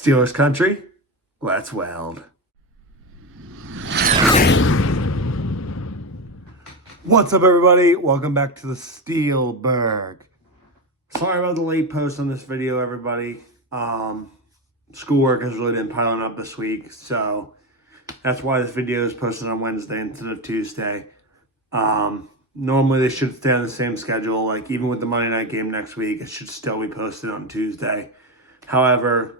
Steelers country, let's weld. What's up, everybody? Welcome back to the Steelburgh. Sorry about the late post on this video, everybody. Schoolwork has really been piling up this week, so that's why this video is posted on Wednesday instead of Tuesday. Normally they should stay on the same schedule. Like, even with the Monday night game next week, it should still be posted on Tuesday. However,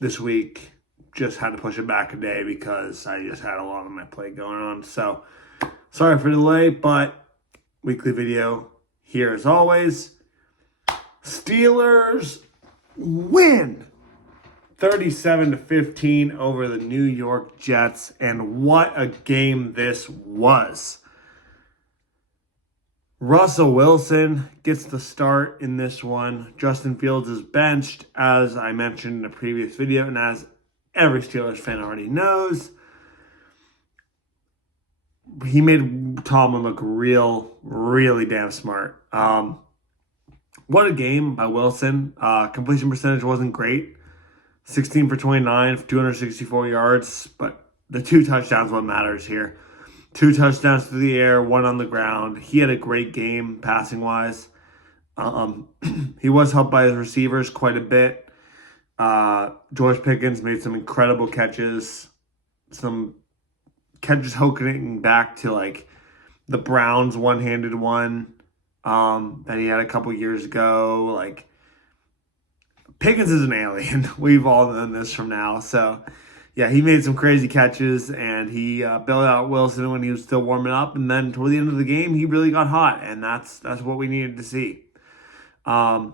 this week just had to push it back a day because I just had a lot on my plate going on. So sorry for the delay, but weekly video here as always. Steelers win 37-15 over the New York Jets, and what a game this was. Russell Wilson gets the start in this one. Justin Fields is benched, as I mentioned in a previous video, and as every Steelers fan already knows. He made Tomlin look really damn smart. What a game by Wilson. Completion percentage wasn't great. 16 for 29, 264 yards, but the 2 touchdowns what matters here. 2 touchdowns through the air, 1 on the ground. He had a great game passing-wise. He was helped by his receivers quite a bit. George Pickens made some incredible catches. Some catches hooking back to, like, the Browns one-handed one that he had a couple years ago. Like, Pickens is an alien. We've all known this from now, so yeah, he made some crazy catches, and he bailed out Wilson when he was still warming up. And then toward the end of the game, he really got hot, and that's what we needed to see. And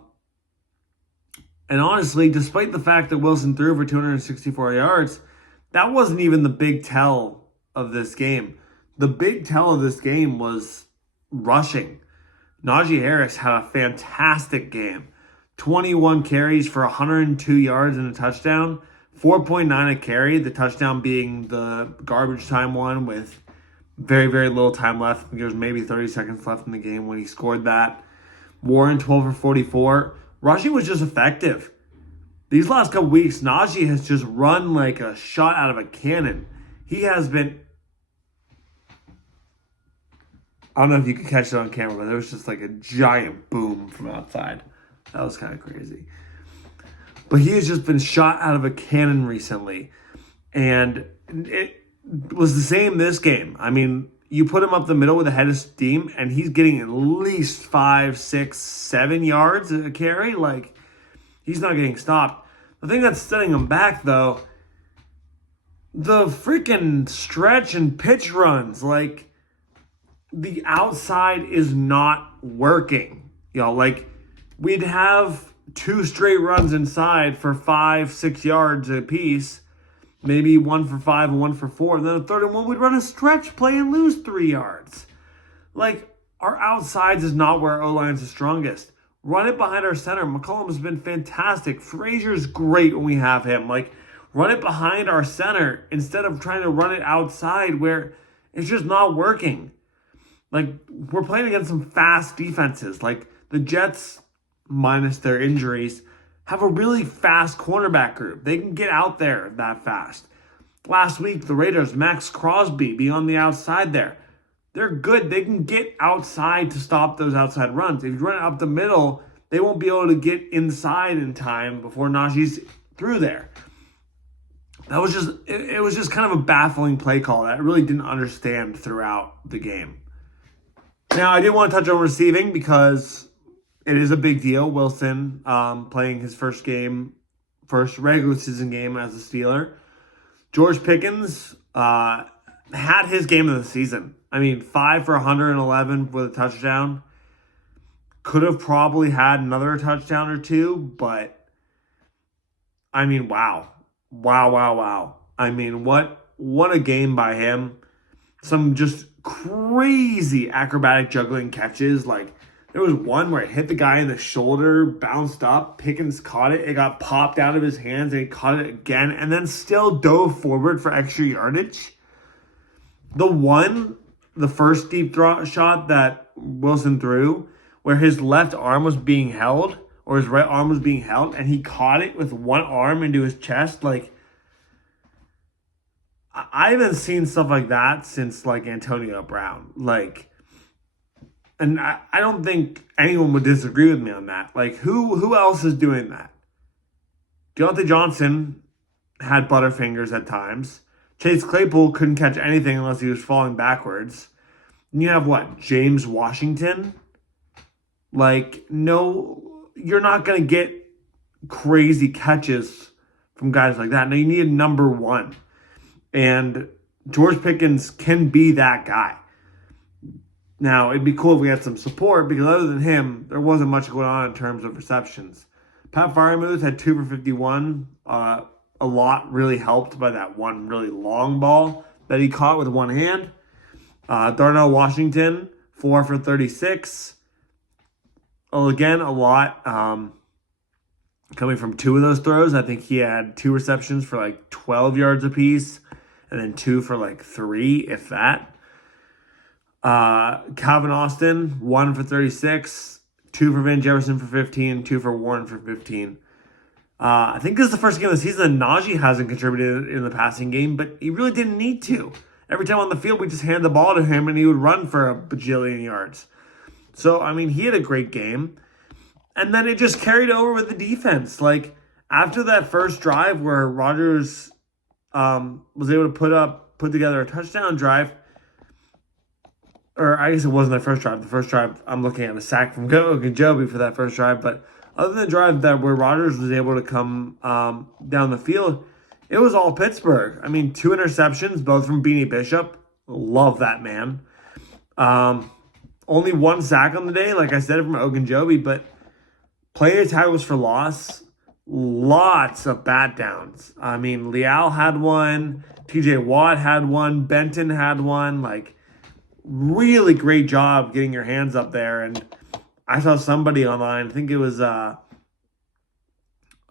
honestly, despite the fact that Wilson threw for 264 yards, that wasn't even the big tell of this game. The big tell of this game was rushing. Najee Harris had a fantastic game. 21 carries for 102 yards and a touchdown. 4.9 a carry, the touchdown being the garbage time one with very little time left. I think there was maybe 30 seconds left in the game when he scored that. Warren, 12 for 44. Rushing was just effective. These last couple weeks, Najee has just run like a shot out of a cannon. He has been... I don't know if you could catch it on camera, but there was just like a giant boom from outside. That was kind of crazy. But he has just been shot out of a cannon recently. And it was the same this game. I mean, you put him up the middle with a head of steam, and he's getting at least 5, 6, 7 yards a carry. Like, he's not getting stopped. The thing that's setting him back, though, the freaking stretch and pitch runs. Like, the outside is not working. You know, like, we'd have 2 straight runs inside for 5, 6 yards a piece. Maybe 1 for 5 and 1 for 4. And then the third and one, we'd run a stretch play and lose 3 yards. Like, our outsides is not where our O-line's the strongest. Run it behind our center. McCollum has been fantastic. Frazier's great when we have him. Like, run it behind our center instead of trying to run it outside where it's just not working. Like, we're playing against some fast defenses. Like, the Jets, minus their injuries, have a really fast cornerback group. They can get out there that fast. Last week, the Raiders, Max Crosby being on the outside there. They're good. They can get outside to stop those outside runs. If you run it up the middle, they won't be able to get inside in time before Najee's through there. That was just, it was just kind of a baffling play call that I really didn't understand throughout the game. Now, I did want to touch on receiving because it is a big deal. Wilson playing his first regular season game as a Steeler. George Pickens had his game of the season. I mean, 5 for 111 with a touchdown. Could have probably had another touchdown or 2, but I mean, wow. I mean, what a game by him. Some just crazy acrobatic juggling catches. Like, there was one where it hit the guy in the shoulder, bounced up, Pickens caught it, it got popped out of his hands, and he caught it again, and then still dove forward for extra yardage. The first deep shot that Wilson threw, where his left arm was being held, or his right arm was being held, and he caught it with one arm into his chest. Like, I haven't seen stuff like that since, like, Antonio Brown. Like, and I don't think anyone would disagree with me on that. Like, who else is doing that? Deontay Johnson had butterfingers at times. Chase Claypool couldn't catch anything unless he was falling backwards. And you have what? James Washington? Like, no, you're not going to get crazy catches from guys like that. Now, you need a number one. And George Pickens can be that guy. Now, it'd be cool if we had some support, because other than him, there wasn't much going on in terms of receptions. Pat Freiermuth had 2 for 51. A lot really helped by that one really long ball that he caught with one hand. Darnell Washington, 4 for 36. Well, again, a lot coming from 2 of those throws. I think he had 2 receptions for like 12 yards apiece, and then 2 for like 3, if that. Calvin Austin, 1 for 36. 2 for Van Jefferson for 15, 2 for Warren for 15. I think this is the first game of the season that Najee hasn't contributed in the passing game, but he really didn't need to. Every time on the field, we just hand the ball to him, and he would run for a bajillion yards. So, I mean, he had a great game. And then it just carried over with the defense. Like, after that first drive where Rodgers was able to put together a touchdown drive, or I guess it wasn't the first drive. The first drive, I'm looking at a sack from Ogunjobi for that first drive. But other than the drive that where Rodgers was able to come down the field, it was all Pittsburgh. I mean, 2 interceptions, both from Beanie Bishop. Love that man. Only 1 sack on the day, like I said, from Ogunjobi. But plenty of tackles for loss. Lots of bat downs. I mean, Leal had 1. TJ Watt had 1. Benton had 1. Like, really great job getting your hands up there. And I saw somebody online, I think it was like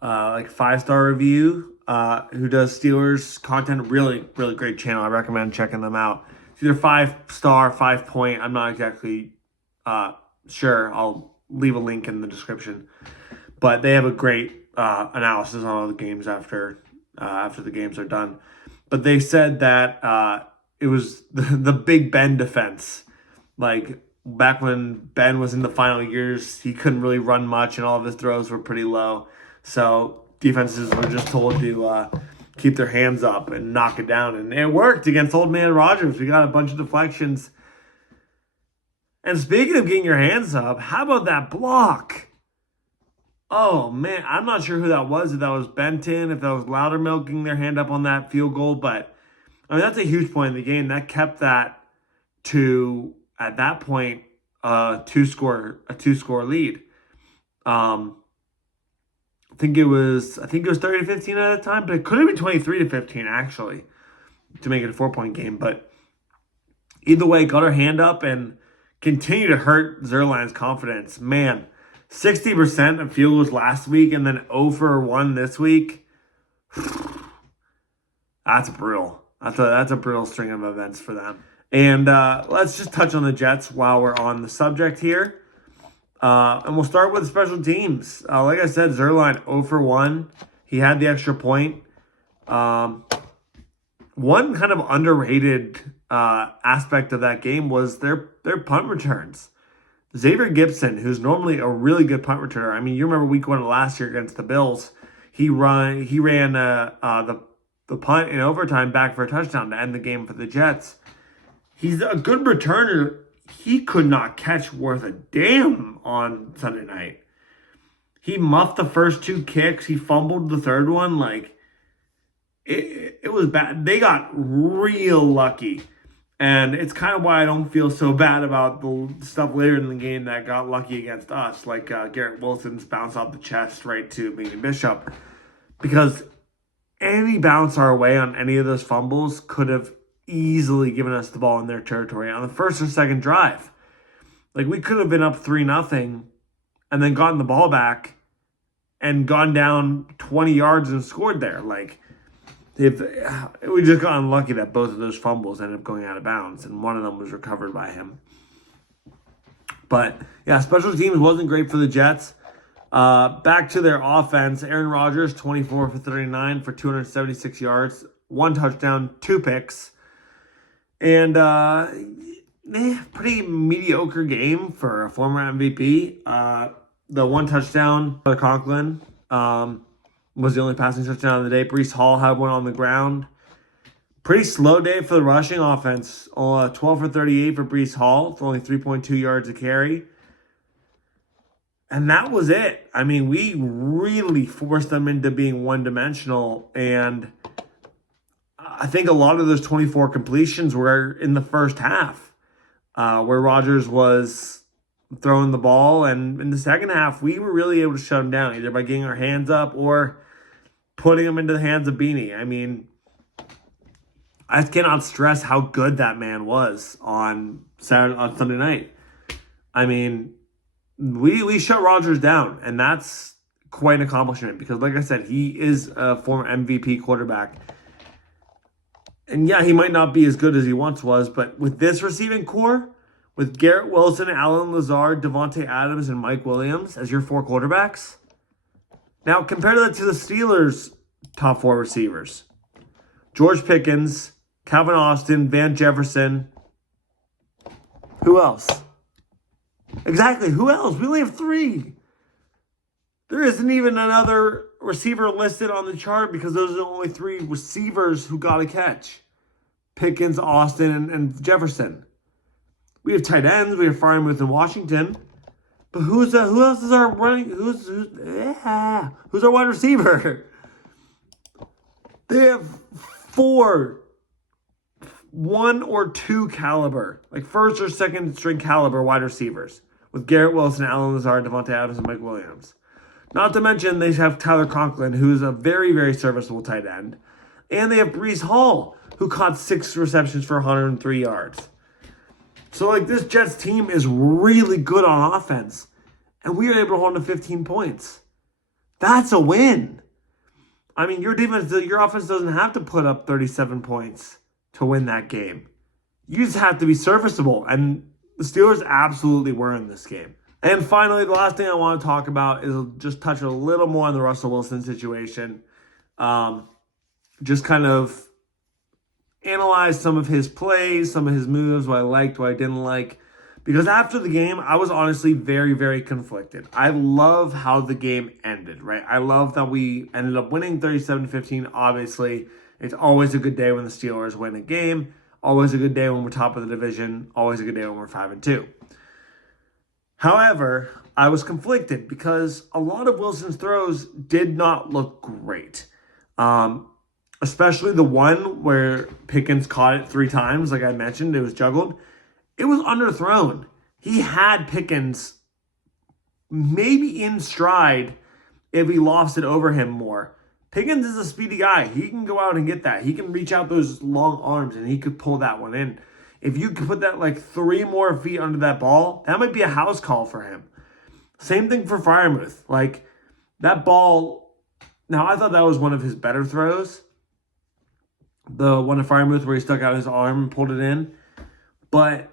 5-star review, who does Steelers content. Really, really great channel. I recommend checking them out. It's either 5-star, 5-point. I'm not exactly sure. I'll leave a link in the description. But they have a great analysis on all the games after the games are done. But they said that it was the Big Ben defense. Like, back when Ben was in the final years, he couldn't really run much, and all of his throws were pretty low. So defenses were just told to keep their hands up and knock it down. And it worked against Old Man Rodgers. We got a bunch of deflections. And speaking of getting your hands up, how about that block? Oh, man, I'm not sure who that was. If that was Benton, if that was Loudermilk getting their hand up on that field goal. But, I mean, that's a huge point in the game. That kept that to, at that point, a two-score lead. I think it was 30-15 at the time, but it could have been 23-15 actually, to make it a 4-point game. But either way, got her hand up and continued to hurt Zerline's confidence. Man, 60% of field goals last week, and then 0 for 1 this week. That's brutal. That's a brutal string of events for them. And let's just touch on the Jets while we're on the subject here. And we'll start with special teams. Like I said, Zerline 0 for 1. He had the extra point. One kind of underrated aspect of that game was their punt returns. Xavier Gibson, who's normally a really good punt returner. I mean, you remember week 1 of last year against the Bills. He ran the punt in overtime back for a touchdown to end the game for the Jets. He's a good returner. He could not catch worth a damn on Sunday night. He muffed the first 2 kicks. He fumbled the third one. Like, it was bad. They got real lucky. And it's kind of why I don't feel so bad about the stuff later in the game that got lucky against us. Like Garrett Wilson's bounce off the chest right to Beanie Bishop. Because any bounce our way on any of those fumbles could have easily given us the ball in their territory on the first or second drive. Like, we could have been up 3-0 and then gotten the ball back and gone down 20 yards and scored there. Like, if we just got unlucky that both of those fumbles ended up going out of bounds, and one of them was recovered by him. But yeah, special teams wasn't great for the Jets. Back to their offense. Aaron Rodgers, 24 for 39 for 276 yards, 1 touchdown, 2 picks. And pretty mediocre game for a former MVP. The 1 touchdown for Conklin was the only passing touchdown of the day. Breece Hall had 1 on the ground. Pretty slow day for the rushing offense. 12 for 38 for Breece Hall for only 3.2 yards a carry. And that was it. I mean, we really forced them into being one-dimensional. And I think a lot of those 24 completions were in the first half, where Rodgers was throwing the ball. And in the second half, we were really able to shut him down, either by getting our hands up or putting him into the hands of Beanie. I mean, I cannot stress how good that man was on Sunday night. I mean, we shut Rodgers down, and that's quite an accomplishment because, like I said, he is a former MVP quarterback. And yeah, he might not be as good as he once was, but with this receiving core, with Garrett Wilson, Allen Lazard, Devontae Adams, and Mike Williams as your 4 quarterbacks, now compare that to the Steelers' top 4 receivers. George Pickens, Calvin Austin, Van Jefferson. Who else? Exactly, who else? We only have 3. There isn't even another receiver listed on the chart because those are the only 3 receivers who got a catch. Pickens, Austin, and Jefferson. We have tight ends. We have Freiermuth in Washington. But who else is our running? Who's our wide receiver? They have 4 1 or 2 caliber, like first or second string caliber wide receivers with Garrett Wilson, Allen Lazard, Devontae Adams, and Mike Williams. Not to mention they have Tyler Conklin, who's a very, very serviceable tight end. And they have Breece Hall, who caught 6 receptions for 103 yards. So, like, this Jets team is really good on offense. And we were able to hold them to 15 points. That's a win. I mean, your offense doesn't have to put up 37 points to win that game. You just have to be serviceable. And the Steelers absolutely were in this game. And finally, the last thing I want to talk about is just touch a little more on the Russell Wilson situation. Just kind of analyze some of his plays, some of his moves, what I liked, what I didn't like. Because after the game, I was honestly very, very conflicted. I love how the game ended, right? I love that we ended up winning 37-15, obviously. It's always a good day when the Steelers win a game. Always a good day when we're top of the division. Always a good day when we're 5-2. However, I was conflicted because a lot of Wilson's throws did not look great. Especially the one where Pickens caught it 3 times, like I mentioned, it was juggled. It was underthrown. He had Pickens maybe in stride if he lofts it over him more. Pickens is a speedy guy. He can go out and get that. He can reach out those long arms and he could pull that one in. If you could put that like 3 more feet under that ball, that might be a house call for him. Same thing for Freiermuth. Like that ball, now I thought that was one of his better throws. The one of Freiermuth where he stuck out his arm and pulled it in. But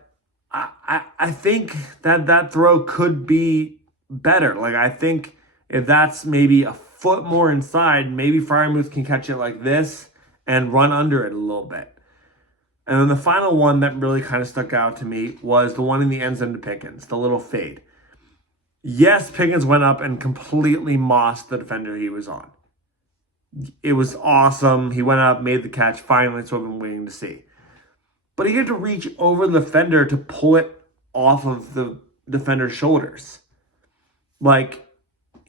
I think that throw could be better. Like I think if that's maybe a foot more inside, maybe Freiermuth can catch it like this and run under it a little bit. And then the final one that really kind of stuck out to me was the one in the end zone to Pickens, the little fade. Yes, Pickens went up and completely mossed the defender he was on. It was awesome. He went up, made the catch. Finally, it's what I've been waiting to see. But he had to reach over the defender to pull it off of the defender's shoulders. Like,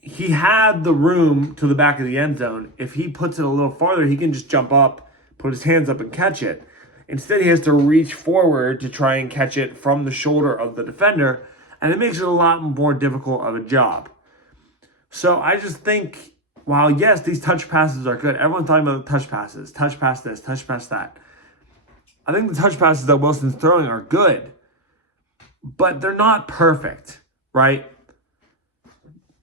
he had the room to the back of the end zone. If he puts it a little farther, he can just jump up, put his hands up, and catch it. Instead, he has to reach forward to try and catch it from the shoulder of the defender, and it makes it a lot more difficult of a job. So I just think, while yes, these touch passes are good, everyone's talking about touch passes, touch pass this, touch pass that. I think the touch passes that Wilson's throwing are good, but they're not perfect, right?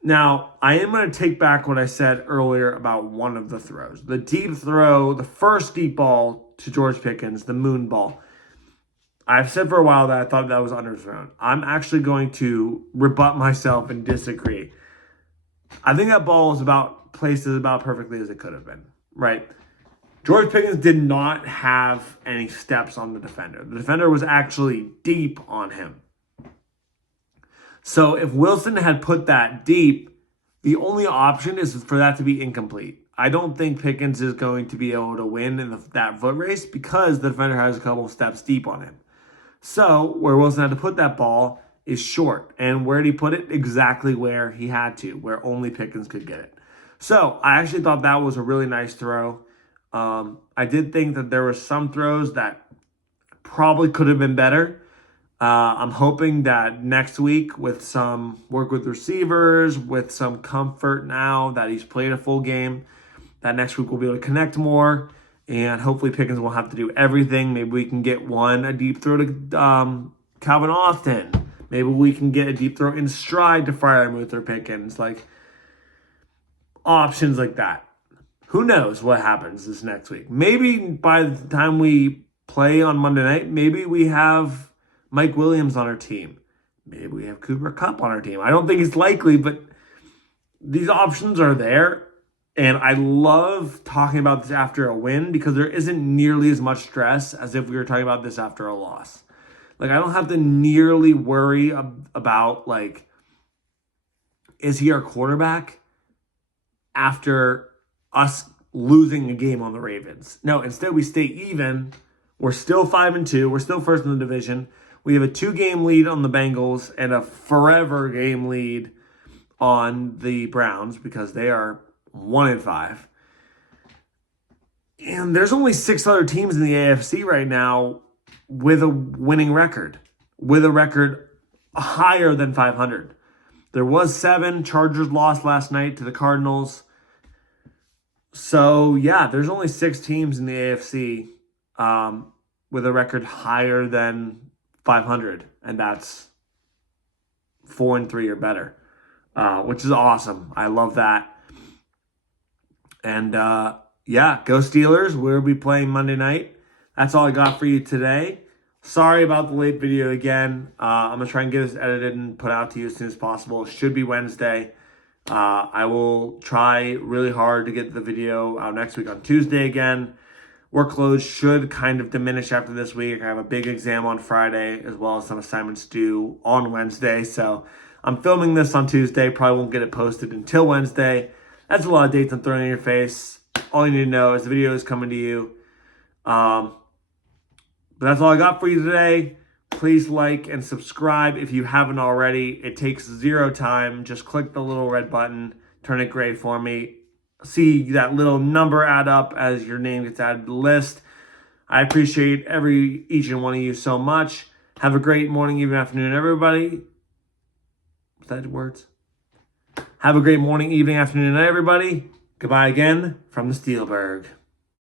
Now, I am going to take back what I said earlier about one of the throws. The deep throw, the first deep ball to George Pickens, the moon ball. I've said for a while that I thought that was underthrown. I'm actually going to rebut myself and disagree. I think that ball is placed as about perfectly as it could have been, right? George Pickens did not have any steps on the defender. The defender was actually deep on him. So if Wilson had put that deep, the only option is for that to be incomplete. I don't think Pickens is going to be able to win in that foot race because the defender has a couple steps deep on him. So where Wilson had to put that ball is short. And where did he put it? Exactly where he had to, where only Pickens could get it. So I actually thought that was a really nice throw. I did think that there were some throws that probably could have been better. I'm hoping that next week with some work with receivers, with some comfort now that he's played a full game, that next week we'll be able to connect more. And hopefully Pickens won't have to do everything. Maybe we can get a deep throw to Calvin Austin. Maybe we can get a deep throw in stride to Freiermuth or Pickens. Like, options like that. Who knows what happens this next week? Maybe by the time we play on Monday night, maybe we have Mike Williams on our team. Maybe we have Cooper Kupp on our team. I don't think it's likely, but these options are there. And I love talking about this after a win because there isn't nearly as much stress as if we were talking about this after a loss. Like, I don't have to nearly worry about, like, is he our quarterback after us losing a game on the Ravens? No, instead we stay even. We're still 5-2. We're still first in the division. We have a 2-game lead on the Bengals and a forever game lead on the Browns because they are 1-5. And there's only 6 other teams in the AFC right now with a winning record, with a record higher than 500. There was 7. Chargers lost last night to the Cardinals. So, yeah, there's only 6 teams in the AFC with a record higher than 500, and that's 4-3 or better, which is awesome. I love that. And, yeah, go Steelers. We'll be playing Monday night. That's all I got for you today. Sorry about the late video again. I'm going to try and get this edited and put out to you as soon as possible. It should be Wednesday. I will try really hard to get the video out next week on Tuesday again. Workload should kind of diminish after this week. I have a big exam on Friday as well as some assignments due on Wednesday. So I'm filming this on Tuesday. Probably won't get it posted until Wednesday. That's a lot of dates I'm throwing in your face. All you need to know is the video is coming to you. But that's all I got for you today. Please like and subscribe if you haven't already. It takes 0 time. Just click the little red button. Turn it gray for me. See that little number add up as your name gets added to the list. I appreciate each and one of you so much. Have a great morning, evening, afternoon, everybody. Was that words? Have a great morning, evening, afternoon, everybody. Goodbye again from the Steelburgh.